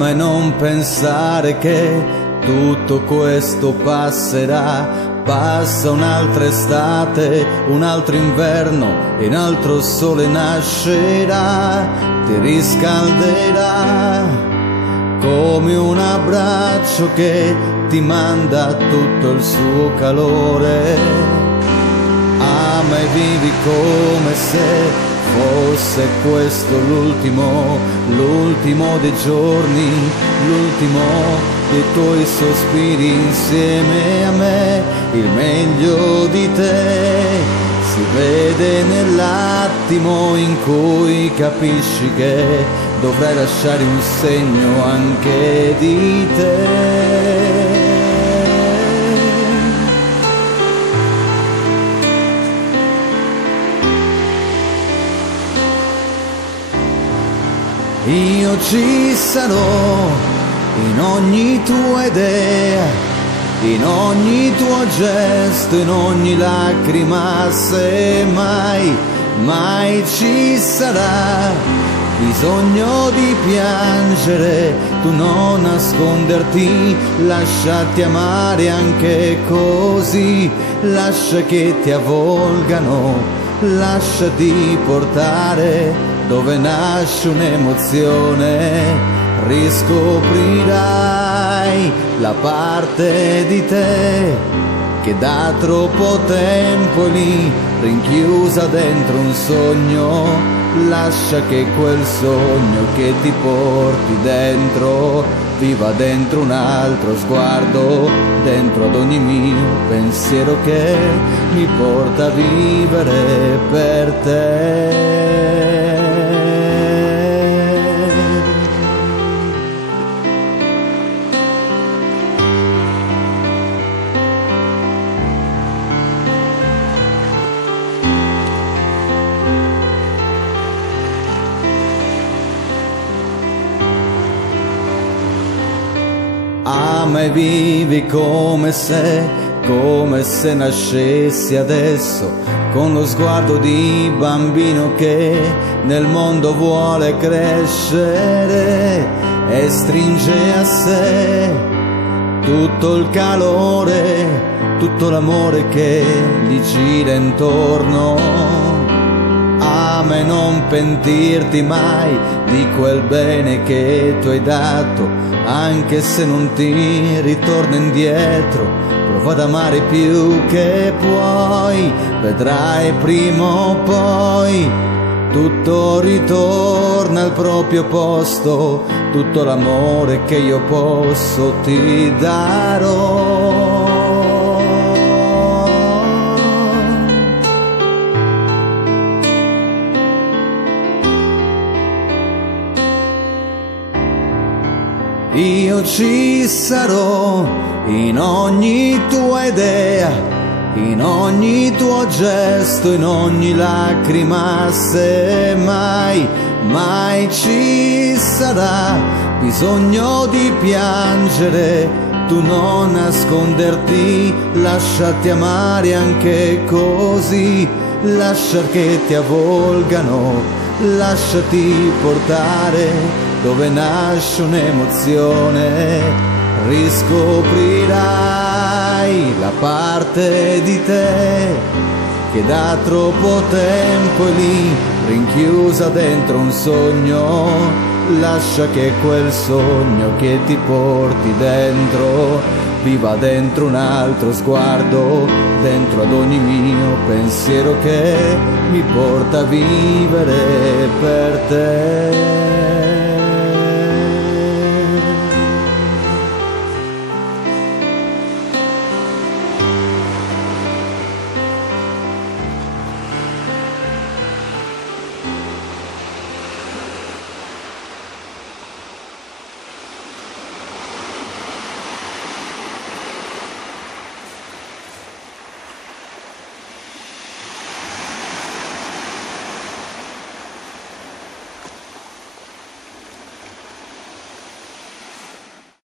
Ama e non pensare che tutto questo passerà. Passa un'altra estate, un altro inverno e un altro sole nascerà, ti riscalderà come un abbraccio che ti manda tutto il suo calore. Ama e vivi come se fosse questo l'ultimo dei giorni, l'ultimo dei tuoi sospiri insieme a me. Il meglio di te si vede nell'attimo in cui capisci che dovrai lasciare un segno anche di te. Io ci sarò in ogni tua idea, in ogni tuo gesto, in ogni lacrima, se mai ci sarà bisogno di piangere, tu non nasconderti, lasciati amare anche così, lascia che ti avvolgano, lasciati portare dove nasce un'emozione, riscoprirai la parte di te che da troppo tempo è lì, rinchiusa dentro un sogno. Lascia che quel sogno che ti porti dentro viva dentro un altro sguardo, dentro ad ogni mio pensiero che mi porta a vivere per te. Ama e vivi come se nascessi adesso, con lo sguardo di bambino che nel mondo vuole crescere e stringe a sé tutto il calore, tutto l'amore che gli gira intorno. Ama e non pentirti mai di quel bene che tu hai dato, anche se non ti ritorna indietro. Prova ad amare più che puoi, vedrai prima o poi tutto ritorna al proprio posto, tutto l'amore che io posso ti darò. Io ci sarò in ogni tua idea, in ogni tuo gesto, in ogni lacrima, se mai ci sarà bisogno di piangere, tu non nasconderti, lasciati amare anche così, lascia che ti avvolgano, lasciati portare dove nasce un'emozione, riscoprirai la parte di te che da troppo tempo è lì, rinchiusa dentro un sogno. Lascia che quel sogno che ti porti dentro viva dentro un altro sguardo, dentro ad ogni mio pensiero che mi porta a vivere per te.